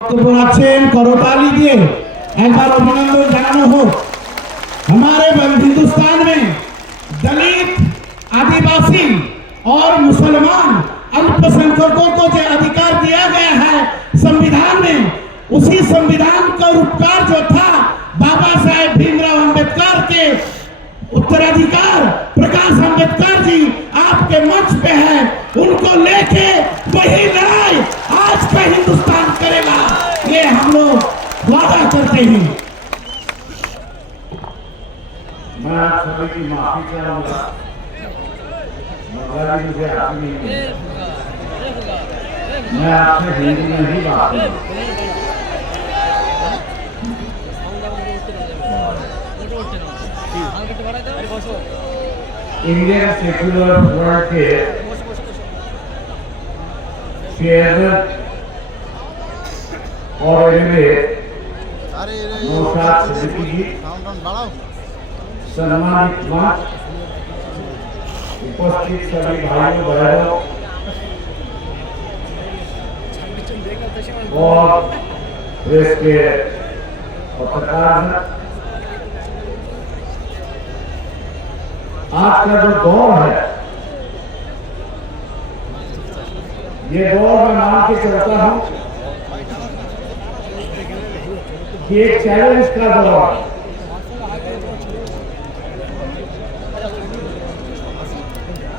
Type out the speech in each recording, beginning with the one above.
करताली दिए एक बार अभिनंदन जानानो हो। हमारे हिंदुस्तान में दलित, आदिवासी और मुसलमान अल्पसंख्यकों को जो अधिकार दिया गया है संविधान में, उसी संविधान का उपकार जो था बाबा साहेब भीमराव अंबेडकर के उत्तराधिकार प्रकाश अंबेडकर जी आपके मंच पे है, उनको लेके वही लड़ाई आज का हिंदुस्तान करेगा, ये हम लोग वादा करते हैं। मैं आप सभी की माफी चाहूंगा, मगर मुझे आती नहीं है। मैं आपसे हिंदी में ही बात करूंगा। इंडियन सेक्युलर वर्ल्ड के चेयरमैन और एमएलए नौशाद सिद्दीकी जी, सम्मानित मंच, उपस्थित सभी भाइयों बहनों और प्रेस के पत्रकार, आज का जो दौर है, ये दौर मैं मान के चलता हूं कि एक चैलेंज का दौर,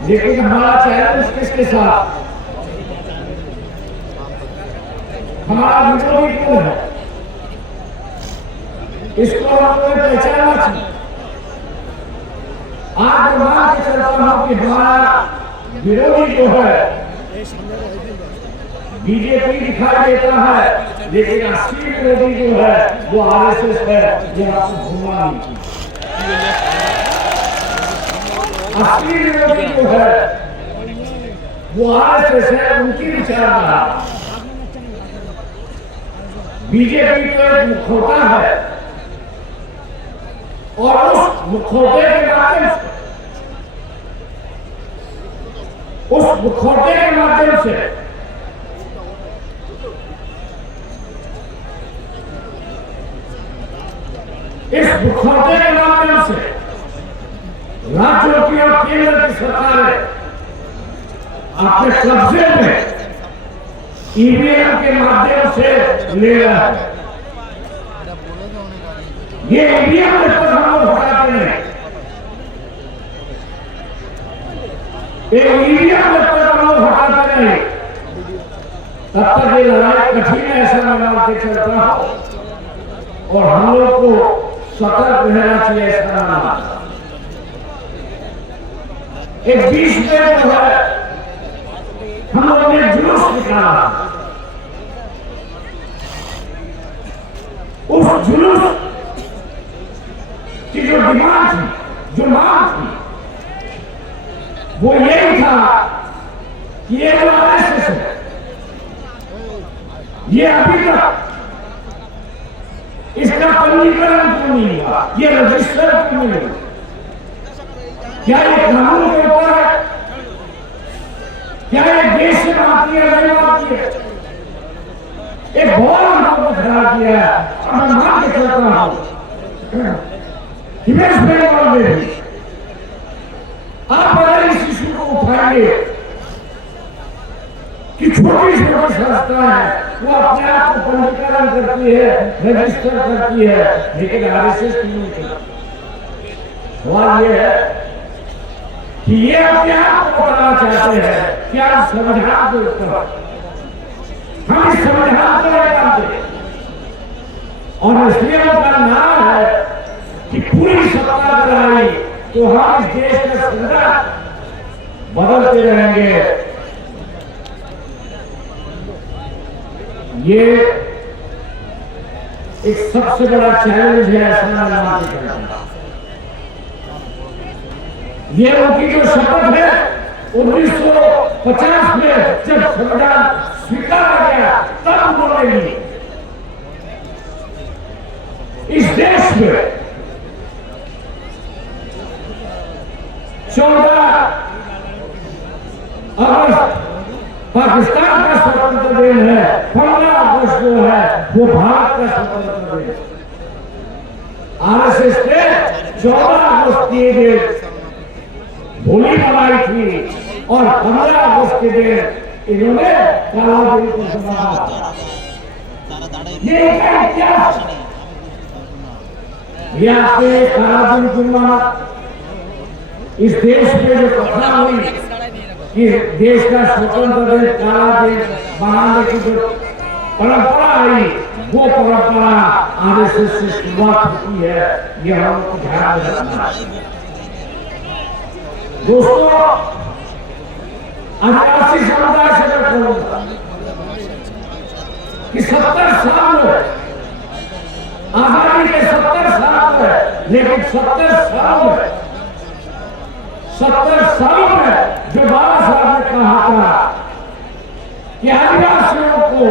लेकिन हमारा चैलेंज किसके साथ? हमारा विरोधी कौन है? इसको हमें पहचानना चाहिए। आज मैं मान के चलता हूं कि हमारा विरोधी जो है बीजेपी दिखाई देता है, लेकिन असली विरोधी जो है वो आरएसएस है। ये आपको भूलना नहीं चाहिए। असली विरोधी जो है वो आरएसएस है, उनकी विचारधारा। बीजेपी तो एक मुखौटा है और उस मुखौटे के माध्यम से, उस मुखौटे के माध्यम से इस मुखौटे के माध्यम से राज्यों की और केंद्र की सरकारें अपने कब्जे में ईवीएम के माध्यम से ले रहा है। ये ईवीएम पर हम लोग हटाते नहीं, ये ईवीएम पर हम लोग हटाते नहीं, तब तक ये लड़ाई कठिन है, ऐसा मैं मान के चलता हूं। और हम लोग को सतर्क रहना चाहिए। ऐसा मानना एक 20 में जो है हम लोगों ने जुलूस निकाला, उस जुलूस की जो डिमांड थी, जो मांग थी, वो यही था कि ये जो आरएसएस है, ये अभी तक इसका पंजीकरण क्यों नहीं हुआ, ये रजिस्टर क्यों नहीं हुआ? क्या ये कानून के ऊपर है? क्या ये देश से मानती है, नहीं मानती है? एक बहुत हमको खड़ा किया है और मैं मान के चलता हूं हिमेश बेनीवाल में भी आप अगर इस इशू को उठाएंगे कि छोटी से छोटी संस्था है वो अपने आप को पंजीकरण करती है, रजिस्टर करती है, लेकिन आरएसएस क्यों नहीं करती? सवाल ये है कि ये अपने आप को बताना चाहते हैं कि आप संविधान के ऊपर, हम इस संविधान को नहीं मानते, और इसलिए उनका नाम है कि पूरी सत्ता कराई तो हम इस देश का संविधान बदलते रहेंगे। ये एक सबसे बड़ा चैलेंज है, ऐसा मैं मान के चलता हूं। ये उनकी जो शपथ है 1950 में जब संविधान स्वीकारा गया तब उन्होंने ली। इस देश में 14 अगस्त पाकिस्तान का स्वतंत्र दिन है, 15 अगस्त जो है वो भारत का स्वतंत्र देश। आरएसएस ने 14 अगस्त के दिन होली मनाई थी और 15 अगस्त के दिन इन्होंने काला दिन को समाप्त। ये इतिहास ये आपने काला दिन क्यों माना? इस देश में जो घटना हुई कि देश का स्वतंत्र दिन काला दिन मनाने की जो परंपरा आई, वो परंपरा आरएसएस से शुरुआत होती है। यह हमको ध्यान रखना है। दोस्तों, आदिवासी समुदाय से मैं कहूंगा कि 70 साल आजादी के 70 साल में, लेकिन 70 सालों में जो बाबा साहब ने कहा था कि आदिवासियों को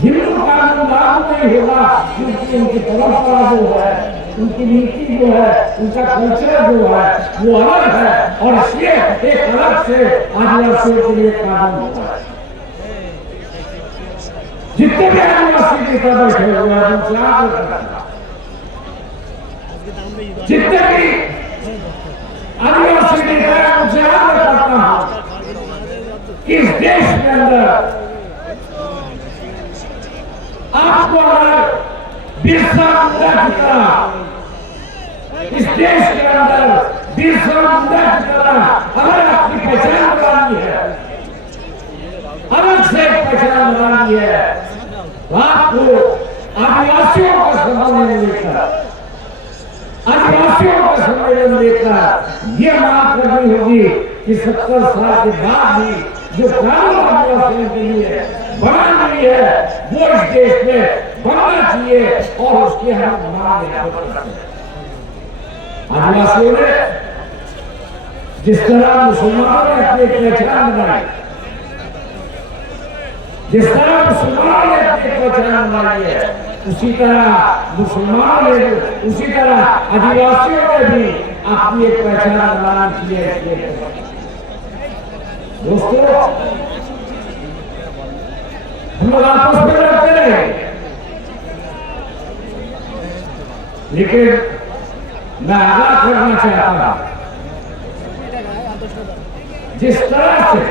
हिंदू कानून लागू नहीं होगा, क्योंकि उनकी परंपरा जो है, उनकी नीति जो है, उनका कल्चर जो है वो अलग है और इसलिए एक अलग से आदिवासियों के लिए कानून होता है। जितने भी आदिवासी नेता बैठे हुए हैं उनसे आग्रह करना, जितने भी आदिवासी नेता हैं उनसे आग्रह करता हूं कि इस देश के अंदर आपको अगर बिरसा मुंडा की तरह, इस देश के अंदर बिरसा मुंडा की तरह अगर आपकी पहचान बनानी है, अलग से पहचान बनानी है, तो आपको आदिवासियों का सम्मेलन लेकर, आदिवासियों का सम्मेलन लेकर यह मांग करनी होगी कि 70 साल के बाद भी जो कानून आदिवासियों के लिए बना रही है वो इस देश में बनना चाहिए और उसकी हम मांग आदिवासियों ने जिस तरह मुसलमानों ने अपनी पहचान बनाई, जिस तरह मुसलमानों ने अपनी पहचान बनाई है, उसी तरह मुसलमानों ने, उसी तरह आदिवासियों ने भी अपनी एक पहचान बनानी चाहिए। दोस्तों, हम लोग आपस में लड़ते रहे, लेकिन मैं आगाह करना चाहता हूं, जिस तरह से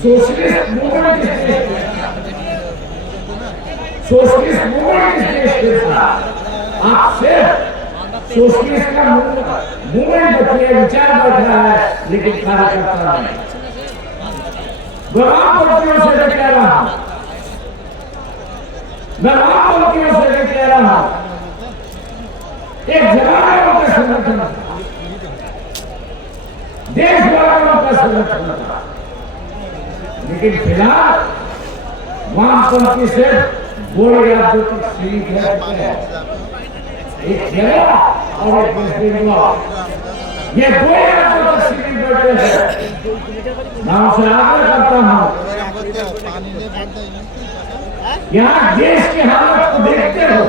सोशलिस्ट मूवमेंट इस देश के साथ आप सिर्फ सोशलिस्ट का मूवमेंट देखिए, विचार बैठ रहा है लेकिन कार्यकर्ता नहीं। मैं वामपंथियों से भी कह रहा हूं, मैं वामपंथियों से भी कह रहा हूं, एक जवानों का संगठन था, देशवासियों का संगठन था, लेकिन फिलहाल वामपंथी से बोले राजनीतिक सीमित है, एक केरला और एक वेस्ट बंगाल, ये दो राजनीतिक सीमित बैठे हैं। मैं उनसे आग्रह करता हूं, यहाँ देश की हालत को देखते हो,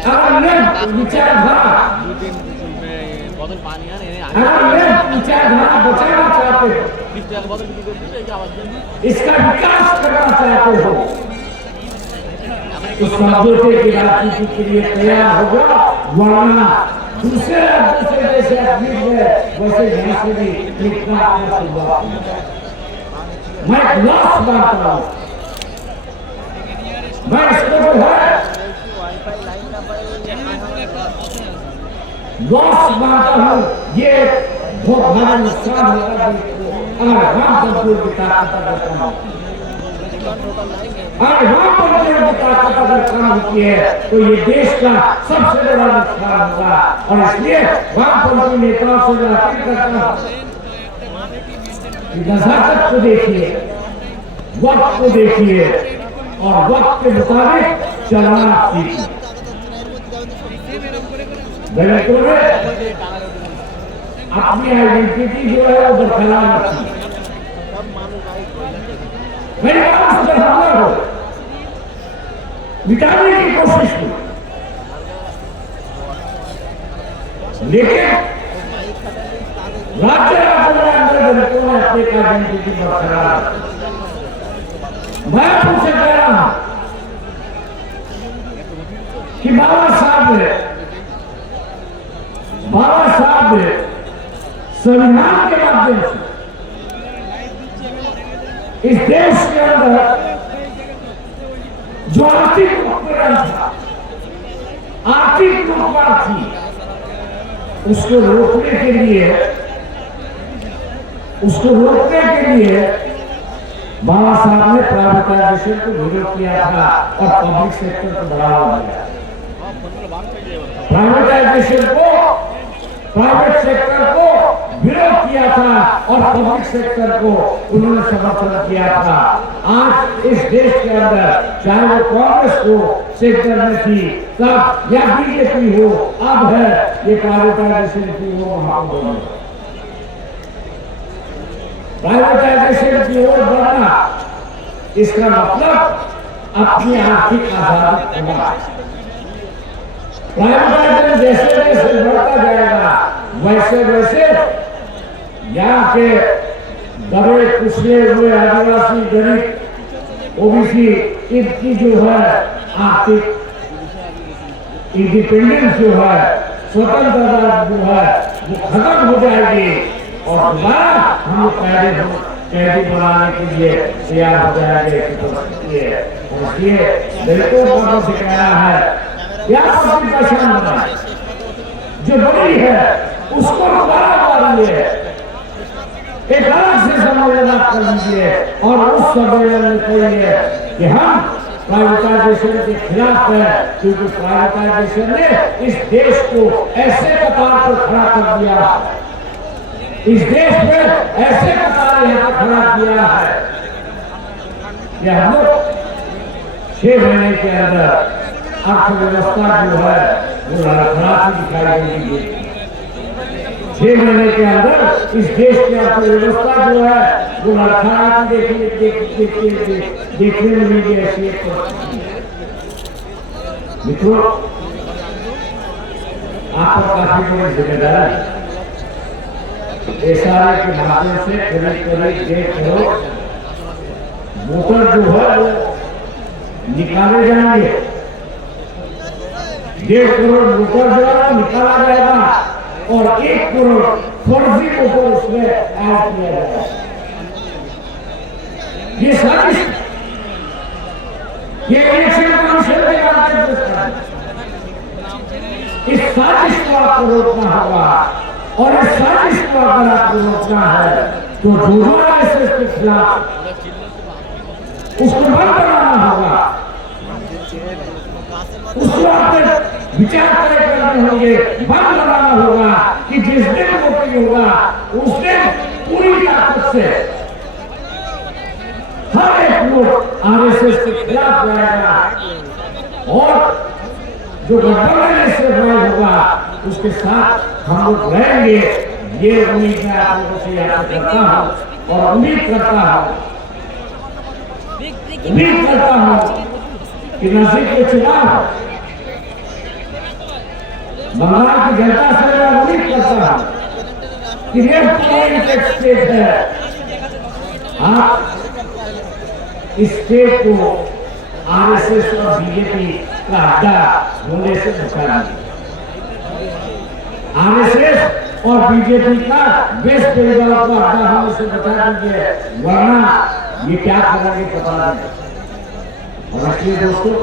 अगर मैं विचारधारा बचाना चाहते हो, इसका विकास करना चाहते हो, तो समझौते की राजनीति के लिए तैयार होगा, वरना दूसरे राज्यों से जैसे अपनी वैसे यहाँ से भी लिखना शुरुआत। मैं लास्ट मानता हूँ, मैं इसको जो है लॉस मानता हूँ, ये बहुत बड़ा नुकसान होगा अगर वामपंथियों की ताकत अगर कम होती है, अगर वामपंथियों की ताकत अगर कम होती है तो ये देश का सबसे बड़ा नुकसान होगा। और इसलिए वामपंथी नेताओं से मैं अपील करता हूँ कि नजाकत को देखिए, वक्त को देखिए और वक्त के मुताबिक चलना सीखिए। बिल्कुल अपनी आइडेंटिटी जो है वो बरकरार रखिए। मेरी बात से हमला हो मिटाने की कोशिश की, लेकिन राज्य में अंदर लड़कों ने अपनी आइडेंटिटी बरकरार रखी। मैं तुमसे कह रहा हूं कि बाबा साहब ने संविधान के माध्यम से इस देश के अंदर जो आर्थिक उत्पीड़न था, आर्थिक लूटपाट थी, उसको रोकने के लिए बाबा साहब ने प्राइवेटाइजेशन को विरोध किया था और पब्लिक सेक्टर को बढ़ावा दिया। प्राइवेटाइजेशन को, प्राइवेट सेक्टर को विरोध किया था और पब्लिक सेक्टर को उन्होंने समर्थन किया था। आज इस देश के अंदर चाहे वो कांग्रेस को सेक्टर में थी तब या बीजेपी हो, अब है ये प्राइवेटाइजेशन की वो महाआंदोलन। प्राइवेटाइजेशन की ओर बढ़ना, इसका मतलब अपनी आर्थिक आजादी खोना। प्राइवेटाइजेशन जैसे जैसे बढ़ता जाएगा वैसे वैसे यहाँ के दबे कुचले हुए आदिवासी, गरीब, ओबीसी, इनकी जो है आर्थिक इंडिपेंडेंस जो है, स्वतंत्रता जो है, वो खत्म हो जाएगी और दोबारा हम लोग कैदी बनाने के लिए तैयार हो जाएंगे। इसलिए लड़कों को सिखाया है या अपनी पहचान बनाए, जो बड़ी है उसको दोबारा मारिए, एक अलग से सम्मेलन कर लीजिए और उस सम्मेलन में कहिए कि हम प्राइवेटाइजेशन के खिलाफ है, क्योंकि प्राइवेटाइजेशन ने इस देश को ऐसे कतार पर खड़ा कर दिया, इस देश में ऐसे कतार यहाँ खड़ा किया है कि हम लोग 6 महीने के अंदर अर्थव्यवस्था जो है वो लड़खड़ाती दिखाई देगी। 6 महीने के अंदर इस देश की अर्थव्यवस्था जो है वो लड़खड़ाती देखने मिलेगी। ऐसी एक मित्रों, आप पर काफी बड़ी जिम्मेदारी एसआरए के माध्यम से करीब 1.5 करोड़ वोटर जो है वो निकाले जाएंगे। 1.5 करोड़ वोटर जो है निकाला जाएगा और 1 करोड़ फर्जी वोटर उसमें ऐड किया जाएगा। ये साजिश, ये इलेक्शन कमीशन के माध्यम से इस साजिश को आपको रोकना होगा और इस साजिश को अगर आपको रोकना है तो जो एसएस के खिलाफ उसको बंद कराना होगा, उसको आपके विचार तय करने होंगे, बंद कराना होगा कि जिस दिन वोटिंग होगा उस दिन पूरी ताकत से हर एक लोग आरएसएस के खिलाफ जाएगा और जो गठबंधन से बड़ा होगा उसके साथ हम लोग रहेंगे। ये उम्मीद मैं आप लोगों से याद करता हूँ और उम्मीद करता हूँ कि नजदीक के चुनाव बंगाल की जनता से मैं उम्मीद करता हूँ कि ये पूरी स्टेट है, आप इस स्टेट को आरएसएस और बीजेपी का अड्डा होने से बचा दीजिए। आरएसएस और बीजेपी का वेस्ट बंगाल का अड्डा होने से बचा दीजिए, वरना ये क्या करेंगे पता नहीं। और इसलिए दोस्तों,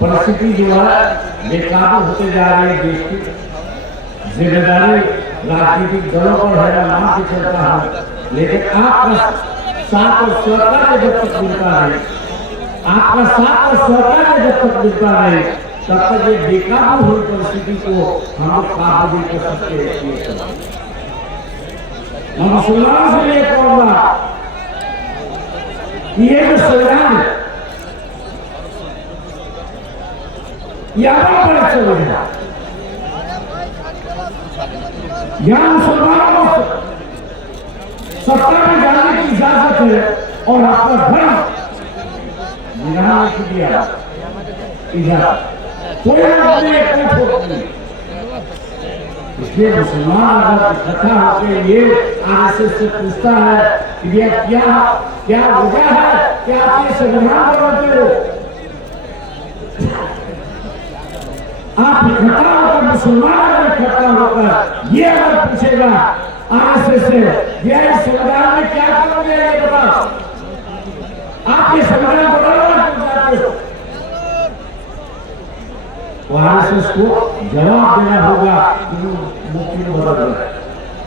परिस्थिति जो है बेकाबू होते जा रही है। देश की जिम्मेदारी राजनीतिक दलों पर है, मैं मान के चलता हूँ, लेकिन आपका साथ और सरकार जब तक मिलता है, आपका साथ और सरकार जब तक मिलता है, तब तक ये बेकाबू हुई परिस्थिति को हम लोग काबू नहीं कर सकते। हम मुसलमानों से ये कहूंगा कि ये जो संविधान है ये आगे बढ़ चलेगा। यहाँ मुसलमानों को सत्ता में जाने की इजाजत है और आपका धर्म निगरान की दिया इजाजत, कोई अपने नहीं। इसलिए मुसलमान अगर इकट्ठा होकर ये आरएसएस से पूछता है कि ये क्या क्या वजह है कि आप ये संविधान बनाते हो, आप इकट्ठा होकर मुसलमान अगर इकट्ठा होकर ये अगर पूछेगा आरएसएस से ये इस संविधान में क्या करोगे, ये बताओ, आप ये संविधान बनाना क्यों चाहते हो? आरएसएस को जवाब देना होगा कि मुख्य बदल रहा है।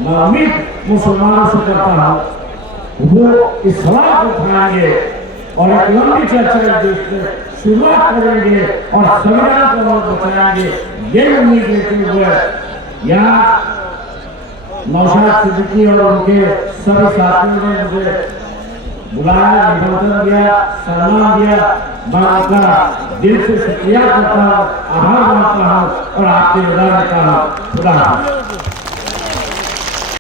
मैं उम्मीद मुसलमानों से करता हूँ वो इस सवाल को उठाएंगे और एक लंबी चर्चा देश में शुरुआत करेंगे और संविधान को और बचाएंगे, ये उम्मीद लेते हुए यहाँ नौशाद सिद्दीकी और उनके सभी साथियों ने मुझे बुलाया, निमंत्रण दिया, सम्मान दिया, मैं उनका दिल से शुक्रिया करता हूँ, आभार मानता हूँ और आपके विदा देता हूँ। खुदा हाफ़िज़।